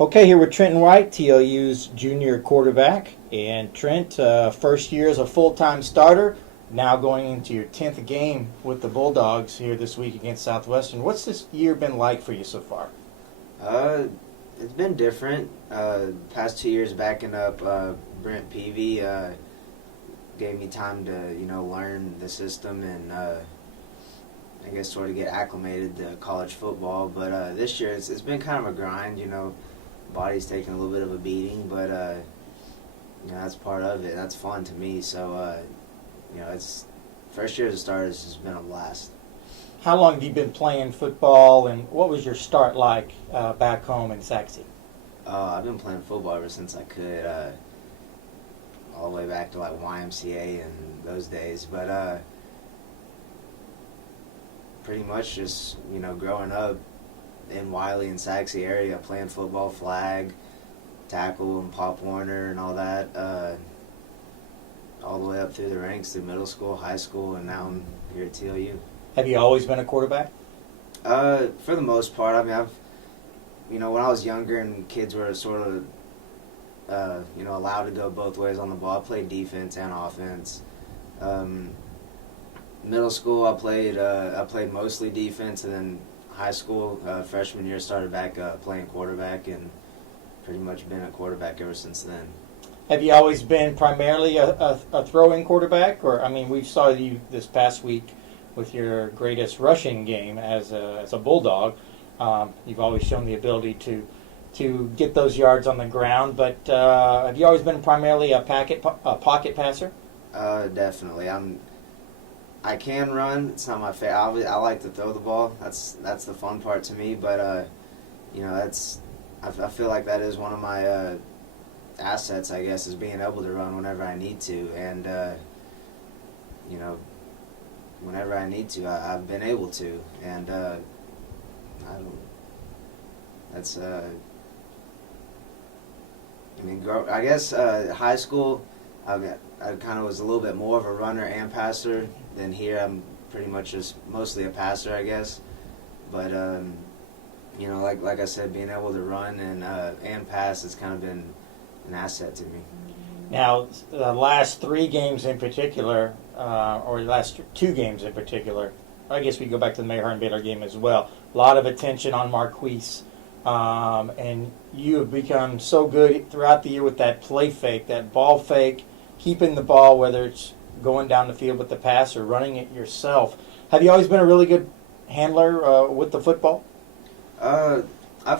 Okay, here with Trenton White, TLU's junior quarterback. And Trent, first year as a full-time starter, now going into your 10th game with the Bulldogs here this week against Southwestern. What's this year been like for you so far? It's been different. Past 2 years backing up Brent Peavy gave me time to, learn the system and I guess sort of get acclimated to college football. But this year it's been kind of a grind, body's taking a little bit of a beating, but that's part of it. That's fun to me. So it's first year as a starter has just been a blast. How long have you been playing football, and what was your start like back home in Saxe? I've been playing football ever since I could, all the way back to like YMCA and those days. But pretty much just growing up in Wiley and Saxe area, playing football, flag, tackle, and Pop Warner and all that, all the way up through the ranks through middle school, high school, and now I'm here at TLU. Have you always been a quarterback? For the most part. I mean, when I was younger and kids were sort of, allowed to go both ways on the ball, I played defense and offense. Middle school, I played mostly defense, and then high school, freshman year, started back playing quarterback, and pretty much been a quarterback ever since then. Have you always been primarily a throwing quarterback? Or, we saw you this past week with your greatest rushing game as a Bulldog. You've always shown the ability to get those yards on the ground, but have you always been primarily a pocket passer? Definitely. I can run. It's not my favorite. I like to throw the ball. That's the fun part to me. But I feel like that is one of my assets, I guess, is being able to run whenever I need to. And whenever I need to, I've been able to. And I guess high school, I kind of was a little bit more of a runner and passer than here. I'm pretty much just mostly a passer, I guess. But like I said, being able to run and pass has kind of been an asset to me. Now, the last 3 games in particular, or the last 2 games in particular, I guess we go back to the Mayheart and Baylor game as well. A lot of attention on Marquise. And you have become so good throughout the year with that play fake, that ball fake, keeping the ball, whether it's going down the field with the pass or running it yourself. Have you always been a really good handler with the football? I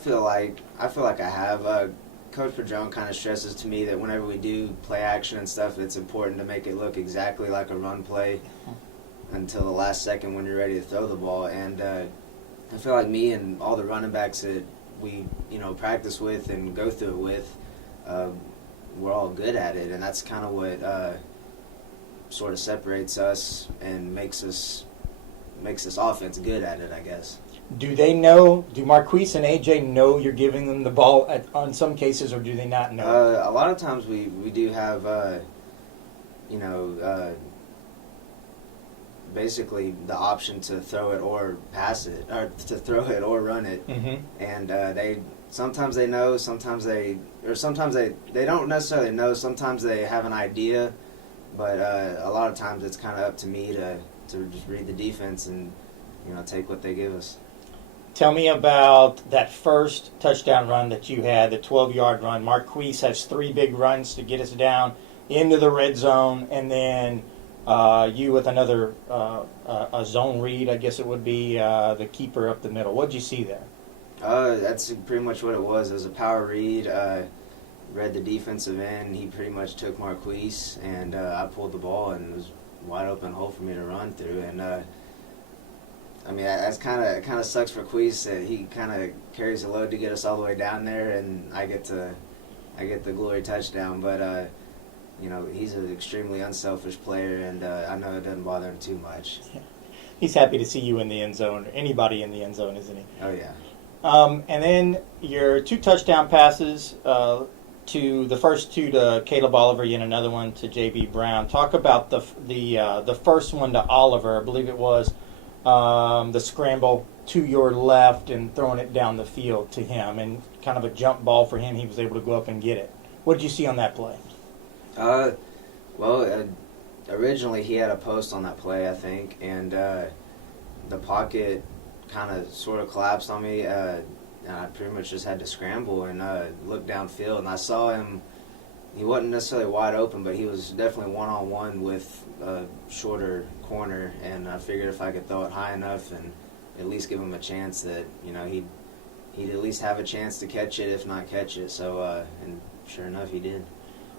feel like I have. Coach Padron kind of stresses to me that whenever we do play action and stuff, it's important to make it look exactly like a run play until the last second when you're ready to throw the ball. And I feel like me and all the running backs that we practice with and go through it with, we're all good at it, and that's kind of what sort of separates us and makes this offense good at it, I guess. Do they know? Do Marquise and AJ know you're giving them the ball on some cases, or do they not know? A lot of times we do have basically the option to throw it or pass it, or to throw it or run it. Mm-hmm. And sometimes they know, sometimes they don't necessarily know. Sometimes they have an idea, but a lot of times it's kind of up to me to just read the defense and take what they give us. Tell me about that first touchdown run that you had, the 12-yard run. Marquise has 3 big runs to get us down into the red zone, and then you with another a zone read, I guess it would be, the keeper up the middle. What did you see there? That's pretty much what it was. It was a power read. Read the defensive end. He pretty much took Marquise, and I pulled the ball, and it was a wide open hole for me to run through. And that's kind of sucks for Queese that he kind of carries the load to get us all the way down there, and I get the glory touchdown. But he's an extremely unselfish player, and I know it doesn't bother him too much. Yeah. He's happy to see you in the end zone, or anybody in the end zone, isn't he? Oh yeah. And then your 2 touchdown passes, to the first 2 to Caleb Oliver and another one to J.B. Brown. Talk about the first one to Oliver, I believe it was. The scramble to your left and throwing it down the field to him. And kind of a jump ball for him. He was able to go up and get it. What did you see on that play? Well, originally he had a post on that play, I think, and the pocket kind of sort of collapsed on me, and I pretty much just had to scramble and look downfield, and I saw him. He wasn't necessarily wide open, but he was definitely one-on-one with a shorter corner, and I figured if I could throw it high enough and at least give him a chance that, he'd at least have a chance to catch it, if not catch it. So, and sure enough, he did.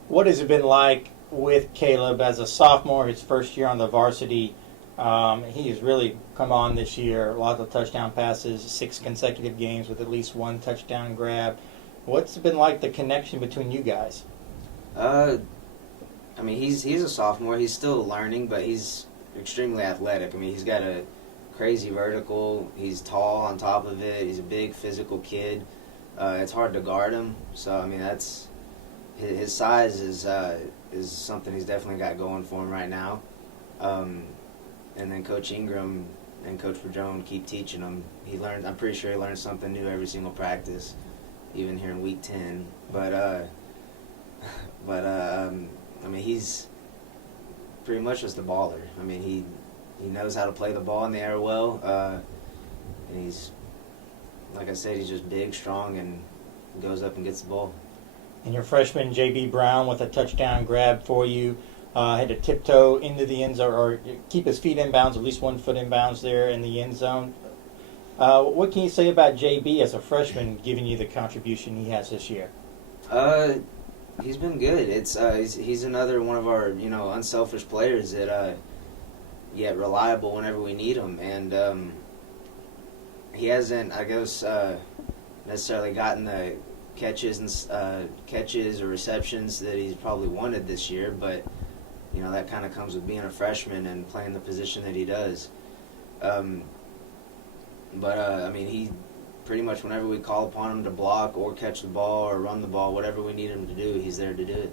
What has it been like with Caleb as a sophomore, his first year on the varsity? He has really come on this year. A lot of touchdown passes, 6 consecutive games with at least 1 touchdown grab. What's it been like, the connection between you guys? He's a sophomore. He's still learning, but he's extremely athletic. He's got a crazy vertical. He's tall on top of it. He's a big physical kid. It's hard to guard him. So that's his size is something he's definitely got going for him right now. And then Coach Ingram and Coach Padron keep teaching him. I'm pretty sure he learns something new every single practice, even here in week 10. He's pretty much just a baller. He knows how to play the ball in the air well, and he's, like I said, he's just big, strong, and goes up and gets the ball. And your freshman, J.B. Brown, with a touchdown grab for you, had to tiptoe into the end zone, or keep his feet inbounds, at least 1 foot inbounds there in the end zone. What can you say about J.B. as a freshman, giving you the contribution he has this year? He's been good. He's another one of our unselfish players that yet reliable whenever we need him, and he hasn't, I guess, necessarily gotten the catches or receptions that he's probably wanted this year, but that kind of comes with being a freshman and playing the position that he does. He pretty much, whenever we call upon him to block or catch the ball or run the ball, whatever we need him to do, he's there to do it.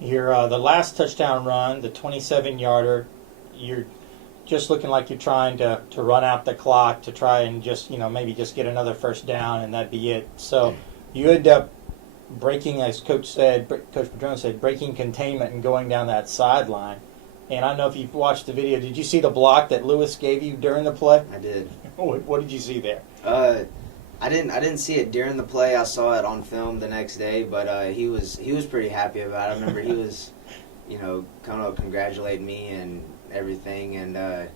The last touchdown run, the 27-yarder, you're just looking like you're trying to run out the clock to try and just, maybe just get another first down and that'd be it. So you end up breaking, as Coach Padron said, breaking containment and going down that sideline. And I don't know if you've watched the video. Did you see the block that Lewis gave you during the play? I did. What did you see there? I didn't see it during the play. I saw it on film the next day, but he was pretty happy about it. I remember he was, coming up congratulating me and everything, and I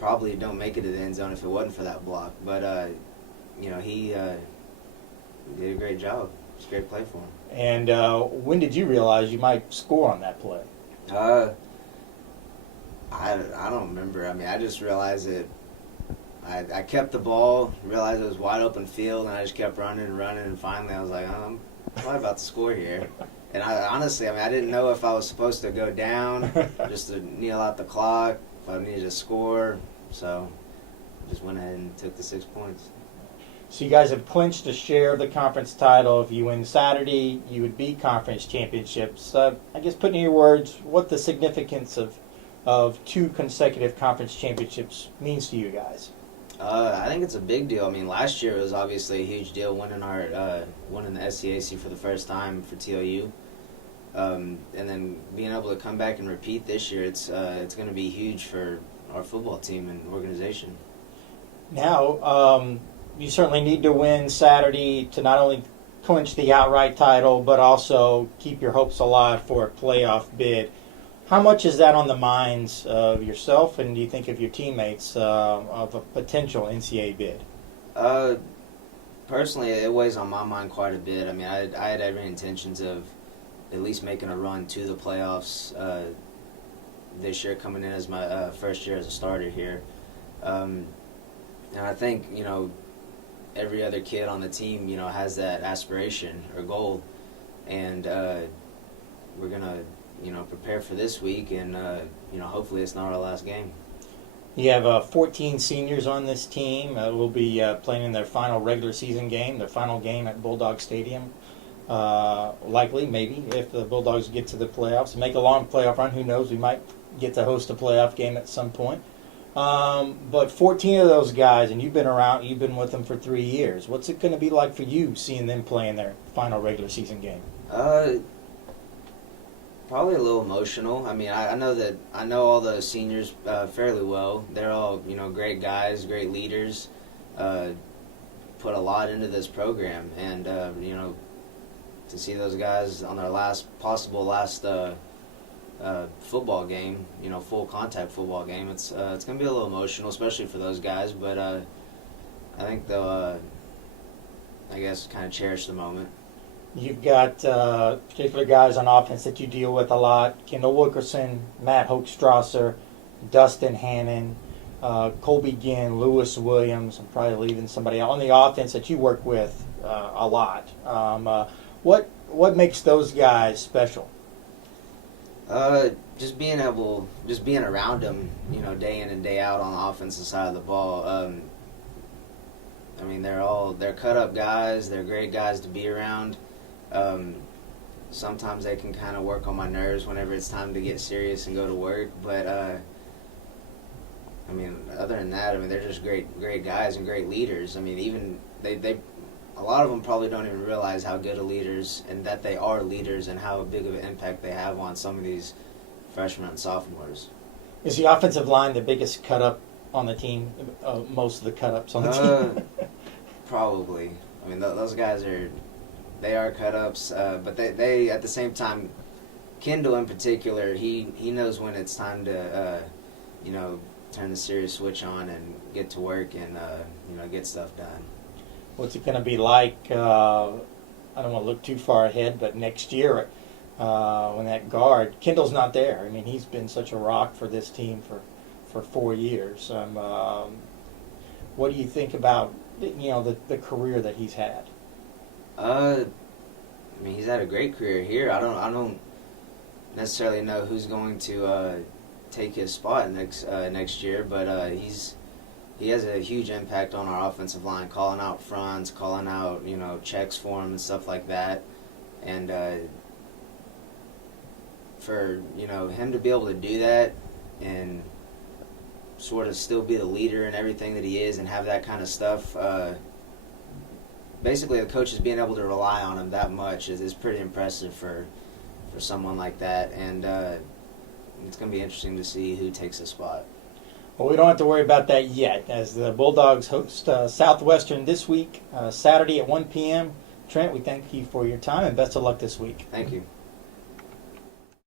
probably don't make it to the end zone if it wasn't for that block. But he did a great job. It's a great play for him. And when did you realize you might score on that play? I don't remember. I just realized that I kept the ball, realized it was wide open field, and I just kept running and running, and finally I was like, I'm probably about to score here. And honestly, I didn't know if I was supposed to go down just to kneel out the clock, if I needed to score, so I just went ahead and took the 6 points. So you guys have clinched a share of the conference title. If you win Saturday, you would be conference championships. I guess, put in your words, what the significance of 2 consecutive conference championships means to you guys. I think it's a big deal. Last year was obviously a huge deal, winning the SCAC for the first time for TOU, and then being able to come back and repeat this year. It's going to be huge for our football team and organization. Now, you certainly need to win Saturday to not only clinch the outright title, but also keep your hopes alive for a playoff bid. How much is that on the minds of yourself, and do you think of your teammates of a potential NCAA bid? Personally, it weighs on my mind quite a bit. I had every intentions of at least making a run to the playoffs this year, coming in as my first year as a starter here. And I think, every other kid on the team, has that aspiration or goal. And we're going to, prepare for this week, and, hopefully it's not our last game. You have 14 seniors on this team. Will be playing in their final regular season game, their final game at Bulldog Stadium. Likely, maybe, if the Bulldogs get to the playoffs. Make a long playoff run, who knows? We might get to host a playoff game at some point. But 14 of those guys, and you've been with them for 3 years. What's it going to be like for you seeing them play in their final regular season game? Probably a little emotional. I mean, I know all the seniors fairly well. They're all great guys, great leaders. Put a lot into this program, and to see those guys on their last football game, full contact football game, it's gonna be a little emotional, especially for those guys. But I think they'll, I guess, kind of cherish the moment. You've got particular guys on offense that you deal with a lot: Kendall Wilkerson, Matt Hochstrasser, Dustin Hannon, Colby Ginn, Lewis Williams. I'm probably leaving somebody out on the offense that you work with a lot. What makes those guys special? Just being around them, day in and day out on the offensive side of the ball. I mean, they're cut up guys. They're great guys to be around. Sometimes they can kind of work on my nerves whenever it's time to get serious and go to work. But I mean, other than that, I mean, they're just great guys and great leaders. I mean, even they a lot of them probably don't even realize how good of leaders and that they are leaders and how big of an impact they have on some of these freshmen and sophomores. Is the offensive line the biggest cut up on the team? Most of the cut ups on the team? Probably. I mean, those guys are cut ups, but they at the same time, Kendall in particular, he knows when it's time to turn the serious switch on and get to work and get stuff done. What's it going to be like? I don't want to look too far ahead, but next year when that guard, Kendall's not there. I mean, he's been such a rock for this team for 4 years. What do you think about the career that he's had? I mean, he's had a great career here. I don't necessarily know who's going to take his spot next year, but he has a huge impact on our offensive line, calling out fronts, calling out checks for him and stuff like that, and for him to be able to do that and sort of still be the leader and everything that he is and have that kind of stuff. Basically, the coaches being able to rely on him that much is pretty impressive for someone like that, and it's going to be interesting to see who takes the spot. Well, we don't have to worry about that yet, as the Bulldogs host Southwestern this week, Saturday at 1 p.m. Trent, we thank you for your time, and best of luck this week. Thank you.